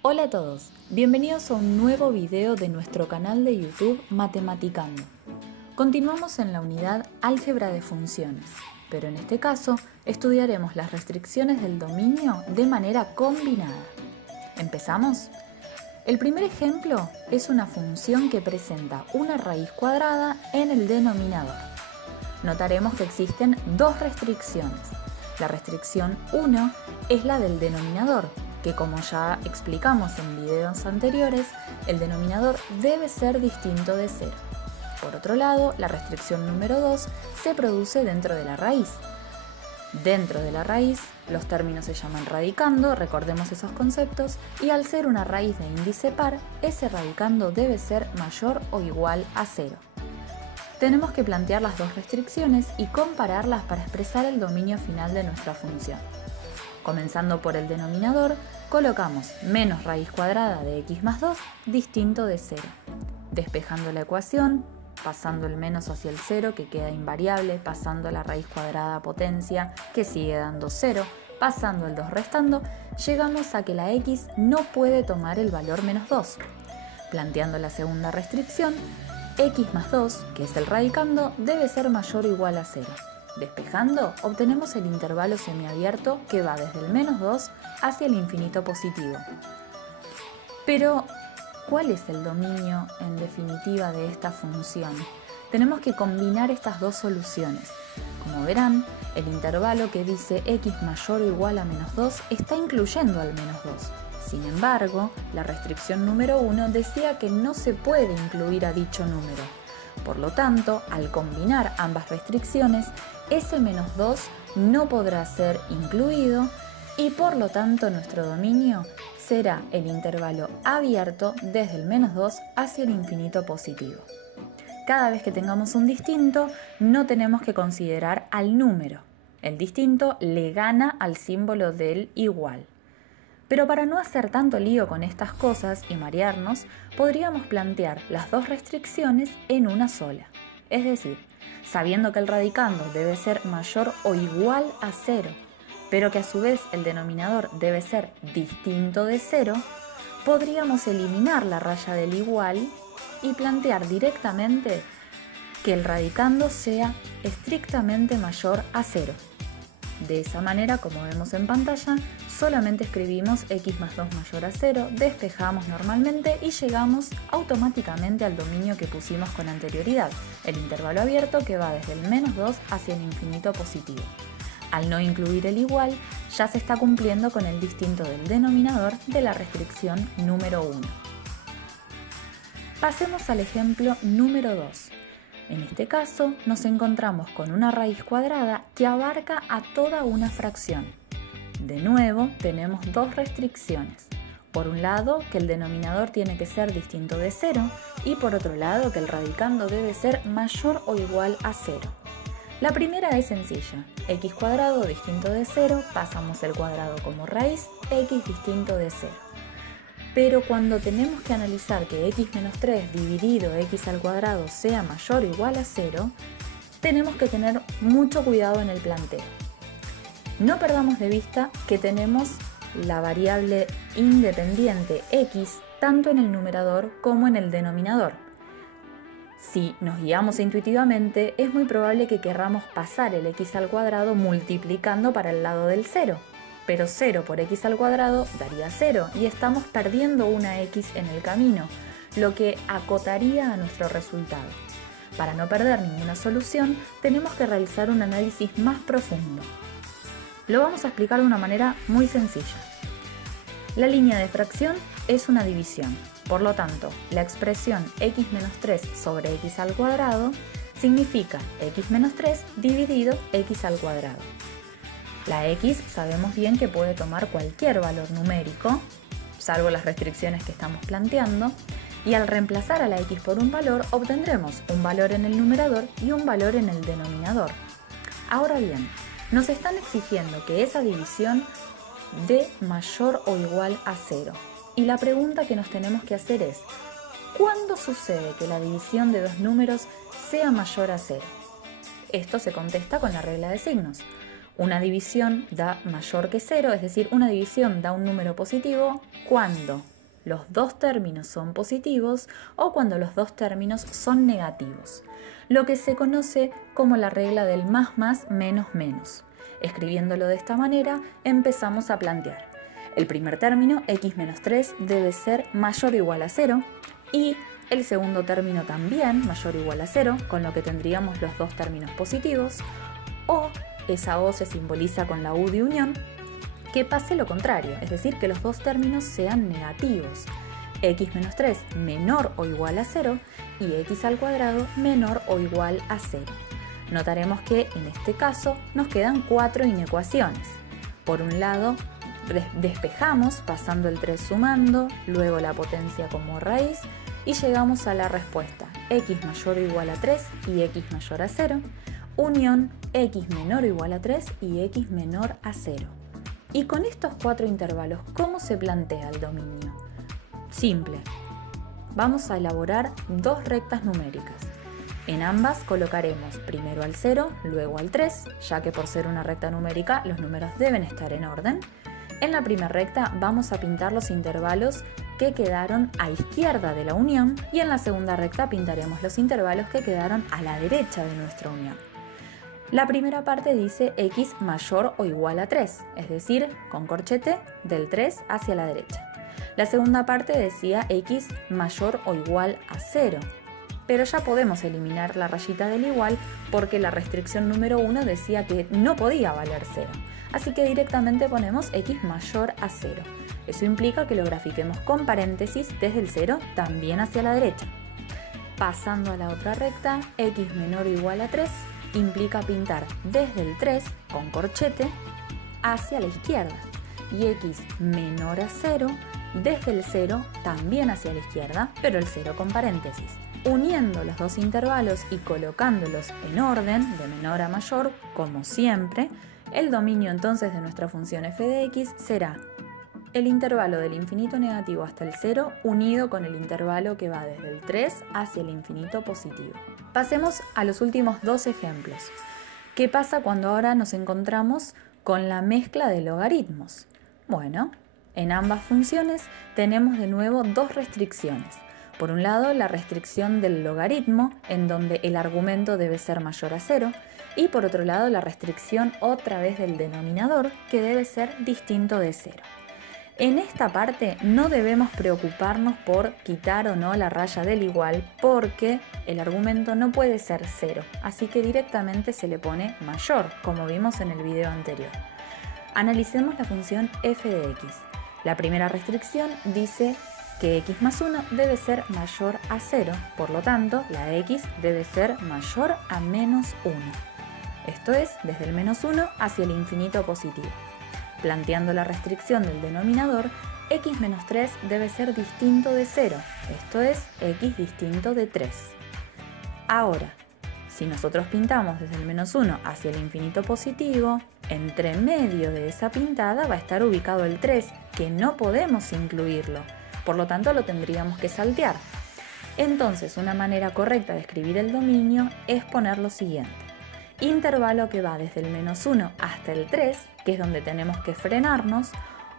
Hola a todos, bienvenidos a un nuevo video de nuestro canal de YouTube Matematicando. Continuamos en la unidad Álgebra de funciones, pero en este caso estudiaremos las restricciones del dominio de manera combinada. ¿Empezamos? El primer ejemplo es una función que presenta una raíz cuadrada en el denominador. Notaremos que existen dos restricciones. La restricción 1 es la del denominador, que como ya explicamos en videos anteriores, el denominador debe ser distinto de 0. Por otro lado, la restricción número 2 se produce dentro de la raíz. Dentro de la raíz, los términos se llaman radicando, recordemos esos conceptos, y al ser una raíz de índice par, ese radicando debe ser mayor o igual a 0. Tenemos que plantear las dos restricciones y compararlas para expresar el dominio final de nuestra función. Comenzando por el denominador, colocamos menos raíz cuadrada de x más 2 distinto de 0. Despejando la ecuación, pasando el menos hacia el 0 que queda invariable, pasando la raíz cuadrada potencia que sigue dando 0, pasando el 2 restando, llegamos a que la x no puede tomar el valor menos 2. Planteando la segunda restricción, x más 2, que es el radicando, debe ser mayor o igual a 0. Despejando, obtenemos el intervalo semiabierto que va desde el menos 2 hacia el infinito positivo. Pero, ¿cuál es el dominio en definitiva de esta función? Tenemos que combinar estas dos soluciones. Como verán, el intervalo que dice x mayor o igual a menos 2 está incluyendo al menos 2. Sin embargo, la restricción número 1 decía que no se puede incluir a dicho número. Por lo tanto, al combinar ambas restricciones, ese menos 2 no podrá ser incluido y por lo tanto nuestro dominio será el intervalo abierto desde el menos 2 hacia el infinito positivo. Cada vez que tengamos un distinto, no tenemos que considerar al número. El distinto le gana al símbolo del igual. Pero para no hacer tanto lío con estas cosas y marearnos, podríamos plantear las dos restricciones en una sola. Es decir, sabiendo que el radicando debe ser mayor o igual a 0, pero que a su vez el denominador debe ser distinto de 0, podríamos eliminar la raya del igual y plantear directamente que el radicando sea estrictamente mayor a 0. De esa manera, como vemos en pantalla, solamente escribimos x más 2 mayor a 0, despejamos normalmente y llegamos automáticamente al dominio que pusimos con anterioridad, el intervalo abierto que va desde el menos 2 hacia el infinito positivo. Al no incluir el igual, ya se está cumpliendo con el distinto del denominador de la restricción número 1. Pasemos al ejemplo número 2. En este caso, nos encontramos con una raíz cuadrada que abarca a toda una fracción. De nuevo, tenemos dos restricciones. Por un lado, que el denominador tiene que ser distinto de 0 y por otro lado, que el radicando debe ser mayor o igual a 0. La primera es sencilla. X cuadrado distinto de 0, pasamos el cuadrado como raíz, x distinto de 0. Pero cuando tenemos que analizar que x menos 3 dividido x al cuadrado sea mayor o igual a 0, tenemos que tener mucho cuidado en el planteo. No perdamos de vista que tenemos la variable independiente x tanto en el numerador como en el denominador. Si nos guiamos intuitivamente, es muy probable que querramos pasar el x al cuadrado multiplicando para el lado del 0. Pero 0 por x al cuadrado daría 0 y estamos perdiendo una x en el camino, lo que acotaría a nuestro resultado. Para no perder ninguna solución, tenemos que realizar un análisis más profundo. Lo vamos a explicar de una manera muy sencilla. La línea de fracción es una división, por lo tanto, la expresión x menos 3 sobre x al cuadrado significa x menos 3 dividido x al cuadrado. La x sabemos bien que puede tomar cualquier valor numérico, salvo las restricciones que estamos planteando, y al reemplazar a la x por un valor obtendremos un valor en el numerador y un valor en el denominador. Ahora bien, nos están exigiendo que esa división dé mayor o igual a 0. Y la pregunta que nos tenemos que hacer es, ¿cuándo sucede que la división de dos números sea mayor a 0? Esto se contesta con la regla de signos. Una división da mayor que 0, es decir, una división da un número positivo cuando los dos términos son positivos o cuando los dos términos son negativos, lo que se conoce como la regla del más menos menos. Escribiéndolo de esta manera, empezamos a plantear. El primer término, x menos 3, debe ser mayor o igual a 0 y el segundo término también mayor o igual a 0, con lo que tendríamos los dos términos positivos, o esa O se simboliza con la U de unión, que pase lo contrario, es decir, que los dos términos sean negativos. X menos 3 menor o igual a 0 y x al cuadrado menor o igual a 0. Notaremos que en este caso nos quedan 4 inecuaciones. Por un lado, despejamos pasando el 3 sumando, luego la potencia como raíz y llegamos a la respuesta x mayor o igual a 3 y x mayor a 0, unión x menor o igual a 3 y x menor a 0. Y con estos 4 intervalos, ¿cómo se plantea el dominio? Simple. Vamos a elaborar dos rectas numéricas. En ambas colocaremos primero al 0, luego al 3, ya que por ser una recta numérica los números deben estar en orden. En la primera recta vamos a pintar los intervalos que quedaron a izquierda de la unión y en la segunda recta pintaremos los intervalos que quedaron a la derecha de nuestra unión. La primera parte dice x mayor o igual a 3, es decir, con corchete del 3 hacia la derecha. La segunda parte decía x mayor o igual a 0, pero ya podemos eliminar la rayita del igual porque la restricción número 1 decía que no podía valer 0. Así que directamente ponemos x mayor a 0. Eso implica que lo grafiquemos con paréntesis desde el 0 también hacia la derecha. Pasando a la otra recta, x menor o igual a 3 implica pintar desde el 3 con corchete hacia la izquierda y x menor a 0 desde el 0 también hacia la izquierda, pero el 0 con paréntesis. Uniendo los dos intervalos y colocándolos en orden de menor a mayor, como siempre, el dominio entonces de nuestra función f de x será el intervalo del infinito negativo hasta el 0 unido con el intervalo que va desde el 3 hacia el infinito positivo. Pasemos a los últimos dos ejemplos. ¿Qué pasa cuando ahora nos encontramos con la mezcla de logaritmos? Bueno, en ambas funciones tenemos de nuevo dos restricciones. Por un lado, la restricción del logaritmo, en donde el argumento debe ser mayor a 0, y por otro lado, la restricción otra vez del denominador, que debe ser distinto de 0. En esta parte no debemos preocuparnos por quitar o no la raya del igual, porque el argumento no puede ser 0, así que directamente se le pone mayor, como vimos en el video anterior. Analicemos la función f de x. La primera restricción dice que x más 1 debe ser mayor a 0, por lo tanto, la x debe ser mayor a menos 1. Esto es, desde el menos 1 hacia el infinito positivo. Planteando la restricción del denominador, x menos 3 debe ser distinto de 0, esto es, x distinto de 3. Ahora, si nosotros pintamos desde el menos 1 hacia el infinito positivo, entre medio de esa pintada va a estar ubicado el 3, que no podemos incluirlo. Por lo tanto, lo tendríamos que saltear. Entonces, una manera correcta de escribir el dominio es poner lo siguiente. Intervalo que va desde el menos 1 hasta el 3, que es donde tenemos que frenarnos,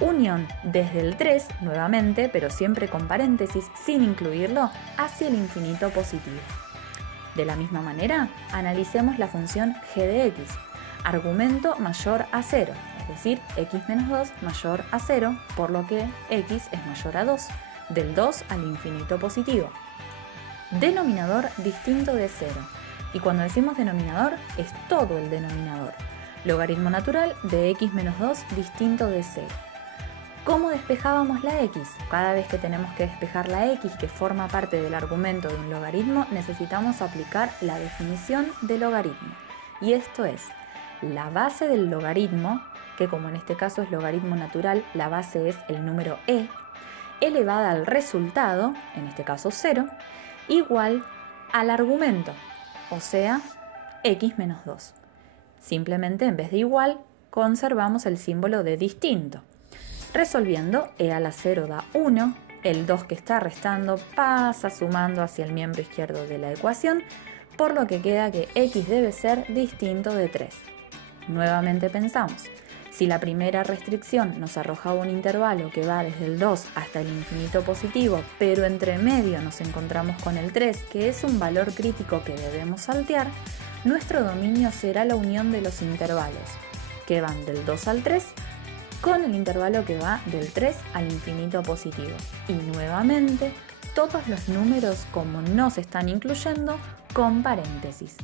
unión desde el 3, nuevamente, pero siempre con paréntesis, sin incluirlo, hacia el infinito positivo. De la misma manera, analicemos la función g de x, argumento mayor a 0. Es decir, x menos 2 mayor a 0, por lo que x es mayor a 2, del 2 al infinito positivo. Denominador distinto de 0. Y cuando decimos denominador, es todo el denominador. Logaritmo natural de x menos 2 distinto de 0. ¿Cómo despejábamos la x? Cada vez que tenemos que despejar la x que forma parte del argumento de un logaritmo, necesitamos aplicar la definición de logaritmo. Y esto es, la base del logaritmo, que como en este caso es logaritmo natural, la base es el número e, elevada al resultado, en este caso 0, igual al argumento, o sea, x menos 2. Simplemente en vez de igual, conservamos el símbolo de distinto. Resolviendo, e a la 0 da 1, el 2 que está restando pasa sumando hacia el miembro izquierdo de la ecuación, por lo que queda que x debe ser distinto de 3. Nuevamente pensamos. Si la primera restricción nos arrojaba un intervalo que va desde el 2 hasta el infinito positivo, pero entre medio nos encontramos con el 3, que es un valor crítico que debemos saltear, nuestro dominio será la unión de los intervalos, que van del 2 al 3, con el intervalo que va del 3 al infinito positivo. Y nuevamente, todos los números como no se están incluyendo, con paréntesis.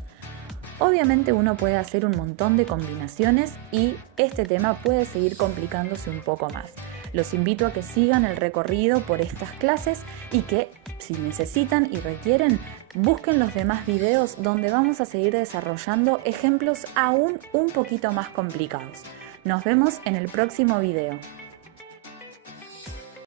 Obviamente uno puede hacer un montón de combinaciones y este tema puede seguir complicándose un poco más. Los invito a que sigan el recorrido por estas clases y que, si necesitan y requieren, busquen los demás videos donde vamos a seguir desarrollando ejemplos aún un poquito más complicados. Nos vemos en el próximo video.